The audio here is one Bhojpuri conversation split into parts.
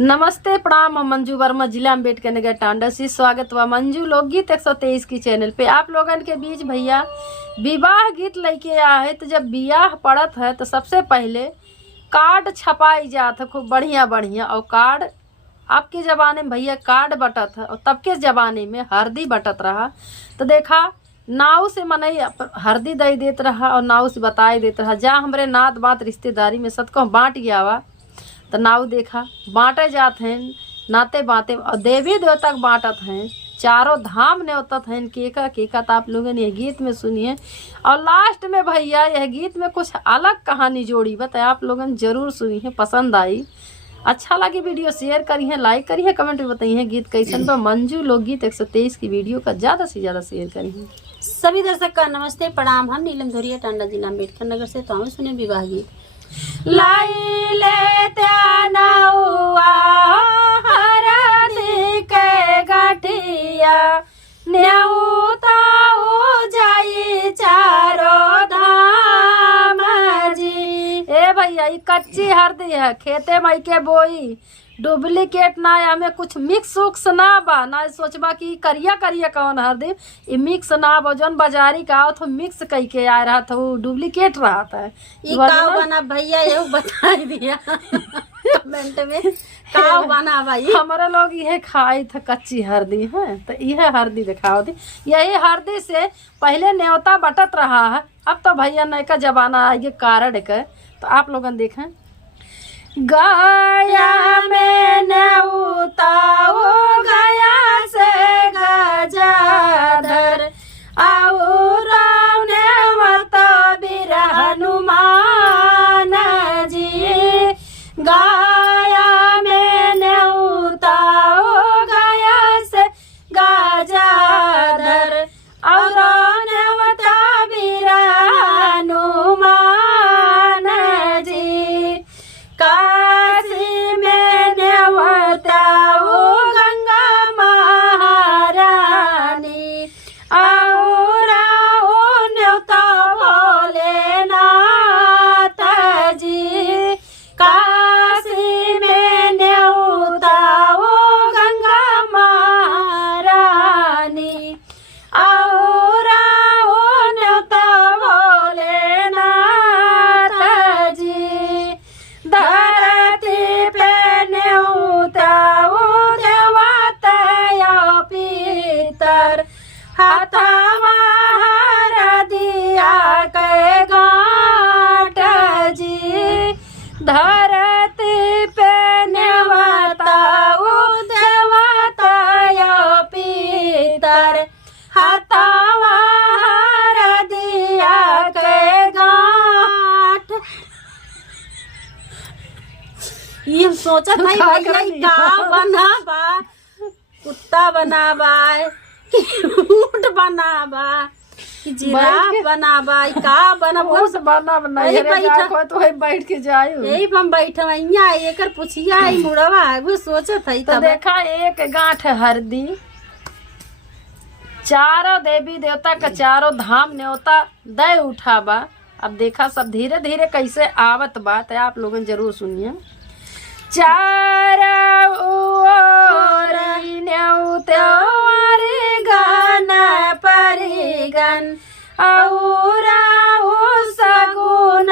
नमस्ते प्रणाम। हम मंजू वर्मा, जिला अम्बेडकर नगर टांडा से स्वागत हुआ मंजू लोकगीत 123 की चैनल पे। आप लोगन के बीच भैया विवाह गीत लेके आया है। तो जब ब्याह पड़त है तो सबसे पहले कार्ड छपाई जात है खूब बढ़िया बढ़िया। और कार्ड आपके ज़माने में भैया कार्ड बटत है और तब के ज़माने में हल्दी बटत रहा। तो देखा नाव से मनई हल्दी दे देत रहा और नाव से बताए देत रहा जा हमरे नात बात रिश्तेदारी में सबको बांट गया वा। तो नाव देखा बांटे जात हैं नाते बाते और देवी देवता बांटत हैं। चारों धाम न्योतत हैं केका केका। तो आप लोगों ने यह गीत में सुनिए और लास्ट में भैया यह गीत में कुछ अलग कहानी जोड़ी बताए। आप लोगन जरूर सुनिए, पसंद आई। अच्छा लगी वीडियो शेयर करिए, लाइक करिए, कमेंट में बताइए गीत कैसन बा। मंजू लोकगीत 123 की वीडियो का ज़्यादा से ज़्यादा शेयर करिए। सभी दर्शक का नमस्ते प्रणाम। हम नीलम धोरिया टांडा जिला अम्बेडकर नगर से। तो हमें सुने विवाह गीत। लाई ले त्यानौआ हरदी के गठिया न्योता हो जाई चारो धाम जी। ए भैया ये कच्ची हरदी है, खेते मई के बोई, डुप्लीकेट ना है। हमें कुछ मिक्स उक्स ना बा ना सोचबा कि करिया करिया कौन हरदी ये मिक्स ना बा। जौन बाजारी का तो मिक्स कई के आ रहा था वो डुप्लीकेट रहा था। ये काव बना भैया ये बता दिया कमेंट में काव बना भाई। हमारे लोग यह खाई था कच्ची हरदी है। तो यह हरदी दिखाओ थी। यही हरदी से पहले न्योता बटत रहा है। अब तो भैया नए का जमाना आ गया कार्ड का। तो आप लोगन देखें गया में न्योता वो गया से गजाधर और न्योता बीर हनुमान जी। गया में न्योता वो गया से गजाधर और न्योता बीर हनुमान जी। काशी में न्योता वो गंगा महारानी और वो न्योता भोलेनाथ जी। काशी में न्योता वो गंगा महारानी और वो न्योता भोलेनाथ जी। धरती पे न्योता वो देवता पितर हथवा हरदिया के गाँठ जी। धरती पे न्योता वो देवता पितर हथवा हरदिया के गाँठ। ये सोचा था भैया काव बना बा, कुत्ता बना बा, कि ऊंट बना बा, कि जिराफ बना बा, का बना बा। बना तो बैठ के जायो। यही हम बैठे यहाँ एकर पुछिया है मुड़वा वो सोचा था। तो देखा एक गांठ हरदी चारों देवी देवता का चारों धाम न्योता दे उठा बा। अब देखा सब धीरे धीरे कैसे आवत बा। तो आप लोगन जरूर सुनिए। चारों ओर न्योता गन परिगन और सगुन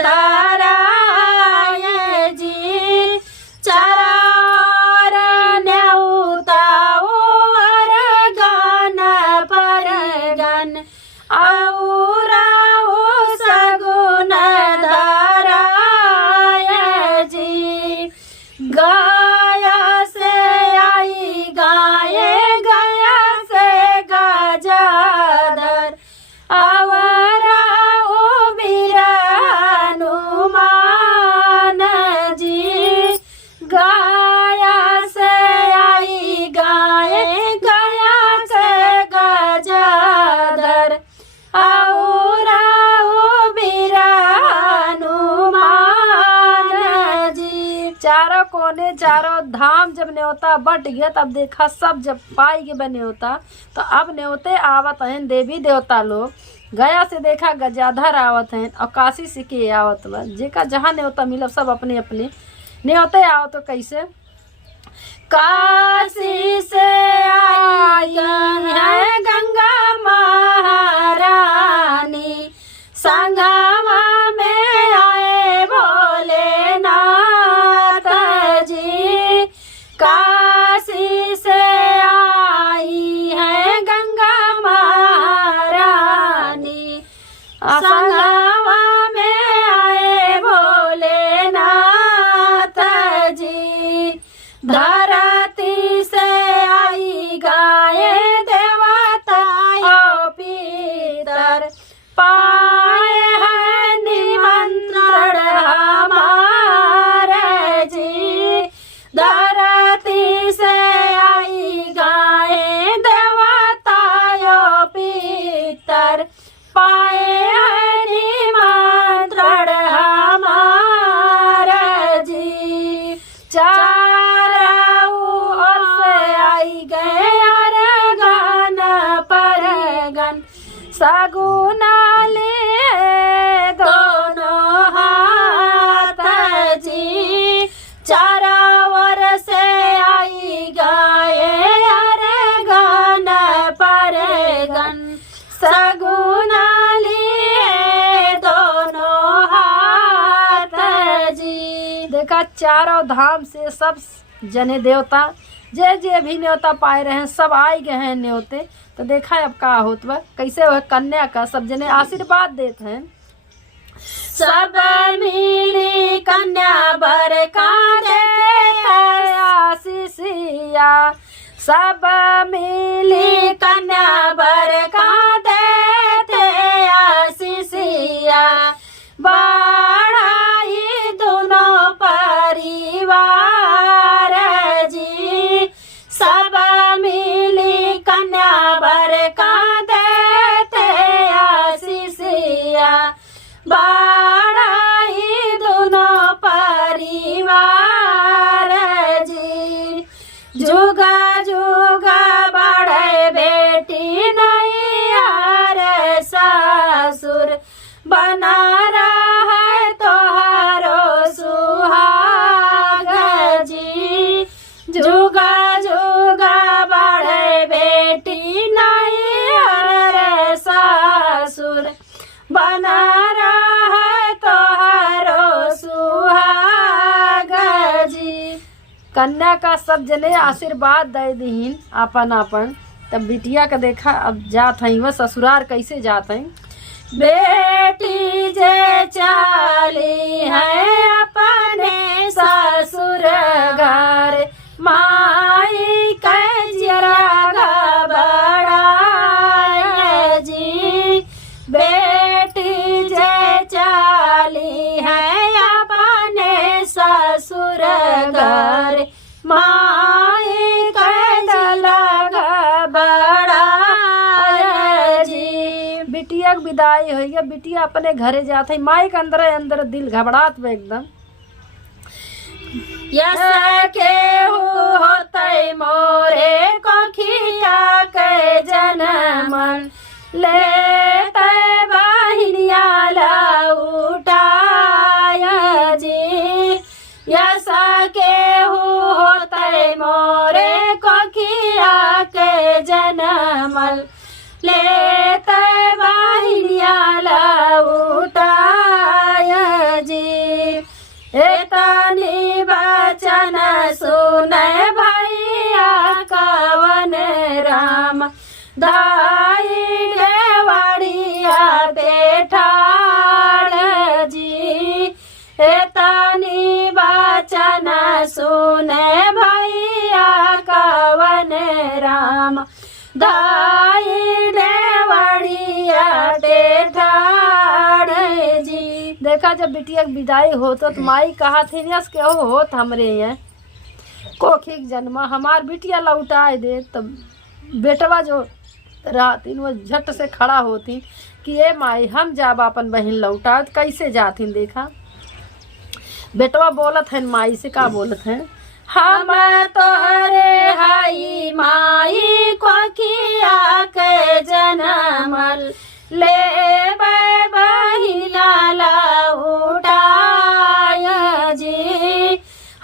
धराय जी। चारों न्योता और गन परिगन और सगुन धराय जी। गया से आई गाये गया से गजाधर और ओ बीर हनुमान जी। गया से आई गाये गया से गजाधर और ओ बीर हनुमान जी। चारों कोने चारों धाम जब न्योता बट गया तब देखा सब जब पाई के बने होता। तो अब न्योते आवत हैं देवी देवता लोग गया से देखा गजाधर आवत हैं और काशी से के आवत बा। जेका जहाँ न्योता मिलब सब अपने अपने न्योते आओ। तो कैसे काशी से आई है गंगा महारानी, संगमा में आए भोलेनाथ जी। काशी से आई है गंगा महारानी, संगमा में आए भोलेनाथ जी। धरती से आई गाये देवता पितर, पाए हैं निमंत्रण हमारे जी। धरती से आई गाये देवता पितर, पाए हैं निमंत्रण हमारे जी। चारों ओर से आई गए अरगन परगन, सगुना ले दोनों हाथ जी। चारों ओर से आई गए अरगन परगन, सगुना लिए दोनों हाथ जी। देखा चारों धाम से सब जने देवता जे जे भी न्योता पाए रहे हैं सब आए गए हैं न्योते। तो देखा अब का होत बा कैसे वह कन्या का सब जने आशीर्वाद देते हैं। सब मिली कन्या बर का देते आशीषिया, सब मिली कन्या बर का देते आशीषिया। बढ़ाई दोनों परिवार जी, सब मिली कन्या बर का देते आशीषिया। बढ़ाई दोनों परिवार जी, जुगा जुगा बढ़े बेटी नैहर ससुर, बना रहा है तोहरो सुहाग जी। जुगा जुगा बढ़े बेटी नैहर ससुर, बना रहा है तोहरो सुहाग जी। कन्या का सब जने आशीर्वाद दे दीन आपन आपन। तब बिटिया का देखा अब जात हई वह ससुरार कैसे जात हई। बेटी जे चाली है अपने ससुर घर, माई कजरा घबराए जी। बेटी जे चाली है अपने ससुर घर, माई कजरा घबराए जी। बिटिया के विदाई हो गया, बिटिया अपने घरे जात है। माई के अंदर अंदर दिल घबरात बा एकदम। यस के होते मोरे कोखिया के जनमन, लेते बहिनिया लौटाय जी। यस के होते मोरे कोखिया के जनमल, लेते बहिनिया लौटाय जी। एतनी बचन सुने भैया कवन राम, दाई देवड़िया बेठाड़ जी। एतनी बचन सुने भैया कवन राम, दाई देवड़िया बेठाड़ जी। देखा जब बिटिया की विदाई होता तो माई कहा थी यस के होत हमरे यहाँ कोखिक जन्मा हमार बिटिया लौटाए दे। तब बेटवा जो रहतीन वो झट से खड़ा होती कि ये माई हम जाब अपन बहन लौटा। कैसे जातीन देखा बेटवा बोलत है माई से का बोलत है, हम तोहरे हाई माई कोखिया के जनमल, ले बहिना लौटाय जी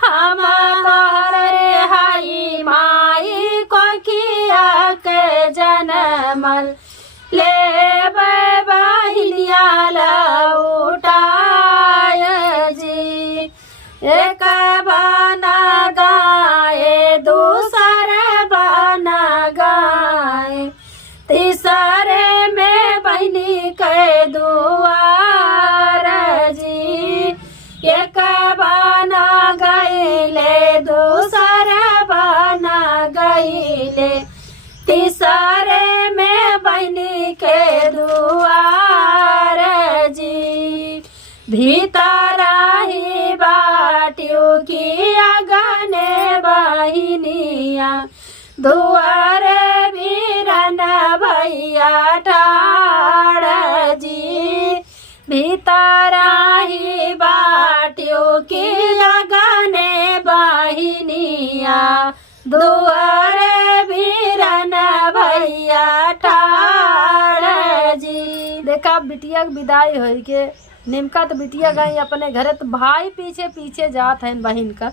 हम तोहरे हई माई कोखिया के जनमल ले बहिनिया लौटाय जी एक बना गाए दूसर बना गाए तीसरे में बहनी के दुआर जी एक बना गईले दूसर बना गईले तीसरे में बहनी के दुआर जी भीतर ही बाटियों की अगने बहिनिया दुआरे बीरन भैया ठाड़ जी भीतर ही बाटियों की अगने बहिनिया दुआरे बीरन भैया ठाड़ जी। देखा बिटिया के विदाई हो के निमका तो बिटिया गई अपने घरे तो भाई पीछे पीछे जात है बहन का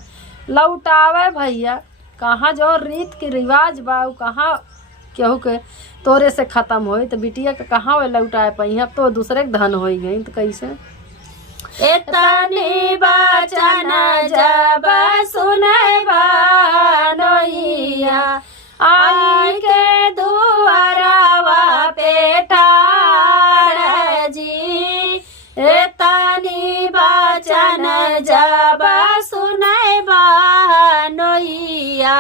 लौटावे भैया कहाँ जो रीत के रिवाज बा कहाँ केहू के तोरे से खत्म होई तो बिटिया के कहाँ वे लौटाए पाई अब तो दूसरे के धन हो गई तो कैसे इतनी बचन जब सुनबा नोइया आई के दुआरवा पे ठाड़ जी इतनी बचन जब सुनबा नोइया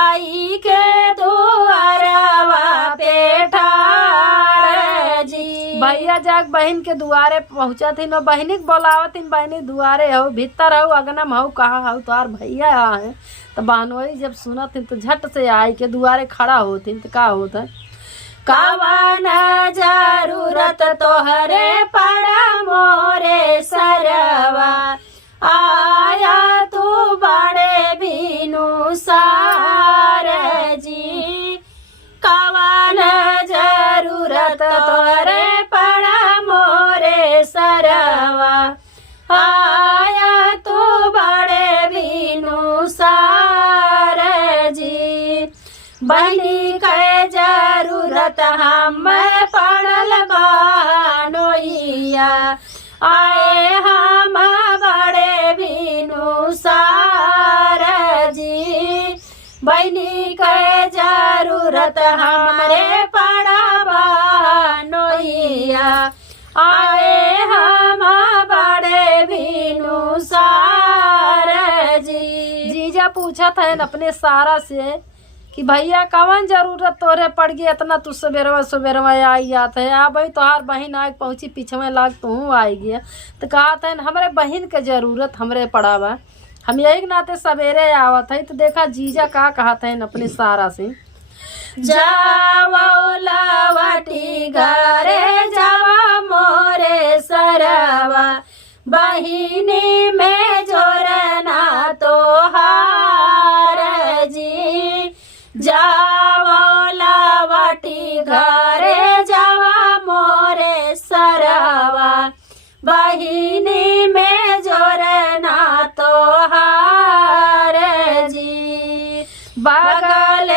आई के दुआरवा पे ठाड़ जी भैया जाग बहन के दुआरे पहुंचा थी न बहनी के बोलावत बहनी दुआरे हो भीतर हो अगनम हो कहा हो तोहार भैया यहाँ है तो बहनोई जब सुनत थी तो झट से आई के दुआरे खड़ा होती तो का होता कवन जरूरत तोहरे पड़ा मोरे सरवा आया तू बड़े बीनू सार जी कवन जरूरत तोहरे पड़ा मोरे सरवा आया तू बड़े बीनू सार जी बहनी के जरूरत हम पड़ल बानोइया आए हम बड़े बीनू सार जी बहनी के जरूरत हमरे पड़ा बानोइया आए हम बड़े बीनू सार जी। जीजा पूछा था अपने सारा से कि भैया कवन जरूरत तोरे पड़ गई इतना तू सवेरवा सवेरवा आई जात है आ भाई तोहार बहन आग पहुँची पीछे लाग तू आई गया तो कहा था हमरे बहन के जरूरत हमरे पड़ा बा हम यही के नाते सवेरे आवत है तो देखा जीजा का कहा था अपने सारा से जावटी घरे जावा मोरे सरवा बहिनी में जोरना तोहार जी जावटी घरे जावा मोरे सरवा बहिनी में जोरना तोहार जी बगल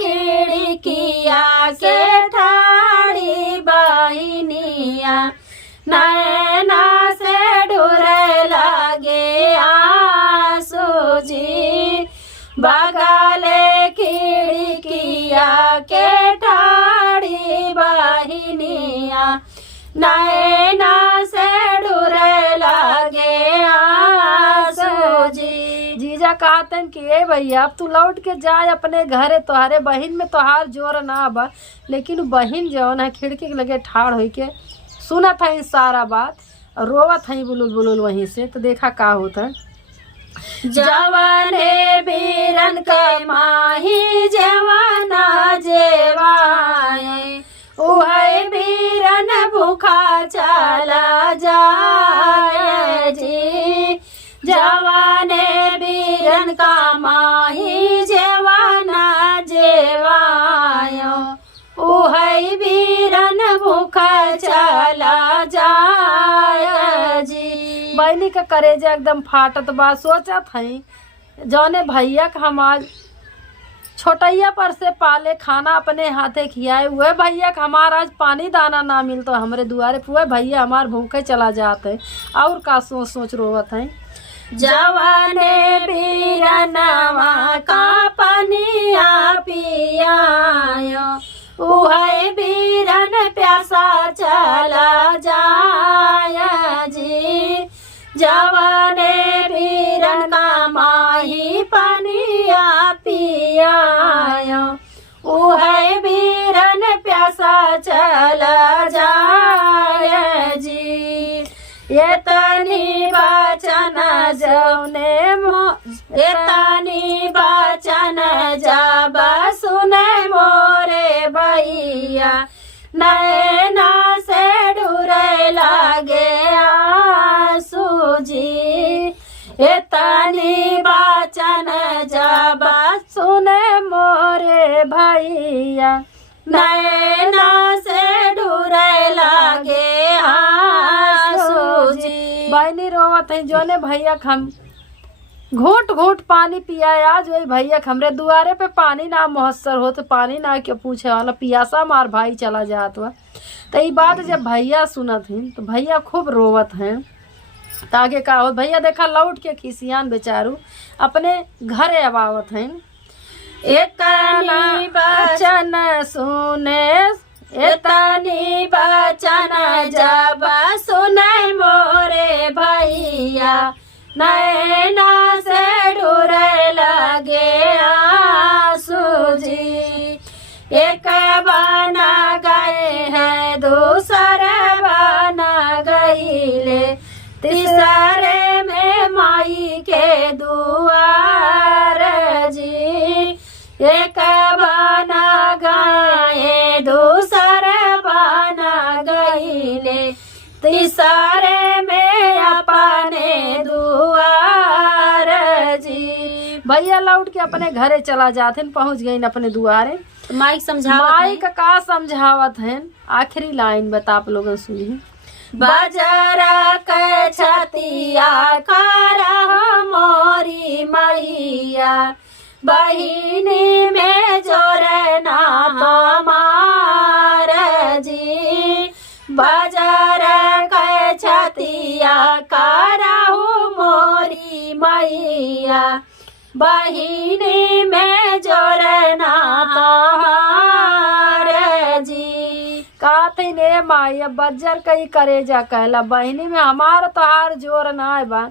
खिड़किया के ठाड़ी बहिनिया नैना से ढूरे लगे आंसू जी बगल खिड़किया के ठाड़ी बहिनिया नैना से ढूरे लगे आंसू जी। जीजा कहते कि ए भैया अब तू लौट के जाए अपने घरे तोहारे बहन में तोहार जोर ना बा लेकिन बहन जौन है खिड़की के लगे ठाड़ हो के सुनत है सारा बात रोवत है बुलुल बुलुल वहीं से तो देखा का होता है जवाने बीरन के माही जवाना जेवाए उहे बीरन भूखा चला जाए जी जवाने बीरन का माही जवाना जेवायो उहे बीरन भूखा हमनी का करेजा एकदम फाटत बा। सोचत हई जौने भैया के हम आज छोटैया पर से पाले, खाना अपने हाथे खियाए, वह भैया के हमारा आज पानी दाना ना मिल तो हमरे दुआरे वह भैया हमार भूखे चला जाते। और का सोच सोच रोवत है। जवाने बीरनवा का पनिया पियायो, उहे बीरन प्यासा चला जाया जी। जवाने बीरन का माही पनिया पियायो, उहे बीरन प्यासा चला जाया जी। ये तनी बचन जौने ये तनी बचन जब सुने मोरे भैया, नैना से ढूरे लागे आंसू जी। ये तनी बचन जब सुने मोरे भैया, नैना से ढूरे लागे आंसू जी। बहनी रोवत है जोने भैया हम घूट घूट पानी पियाए। आज वही भैया हमरे दुआरे पे पानी ना मुहस्सर हो तो पानी ना क्यों पूछे वाला, पियासा मार भाई चला जात हुआ। तो ये बात जब भैया सुनत हैं तो भैया खूब रोवत हैं। तागे का हो भैया देखा लौट के खिसियान बेचारू अपने घरे अबावत हैं। इतनी बचन सुने इतनी बचन जब सुने मोरे भैया, नैना से ढूरे लगे आंसू जी। एक बना गए हैं दूसरे बना गईले, तीसरे में माई के दुआर जी। एक बना गए दूसरे बना गईले, तीसरे में अपने दुआर जी। भैया लौट के अपने घरे चला जाते हैं, पहुंच गई अपने दुआरे। माइक समझावत माई का समझावत है। आखिरी लाइन बता आप लोगों सुनिए। बजरा के छतिया करा मोरी मैया, बहिनी में जोरे ना मार जी। बजरा के छतिया कराहू मोरी मैया, बहिनी में जोरे ना मार जी। कहते ने माई अब बज्जर कई करेजा कहला, बहिनी में हमार तोहार जोर ना बा।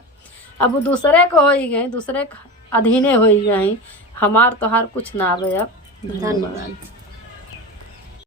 अब दूसरे को हो गए, दूसरे अधीने हो गए, हमार तोहार कुछ ना आवे। अब धन्यवाद।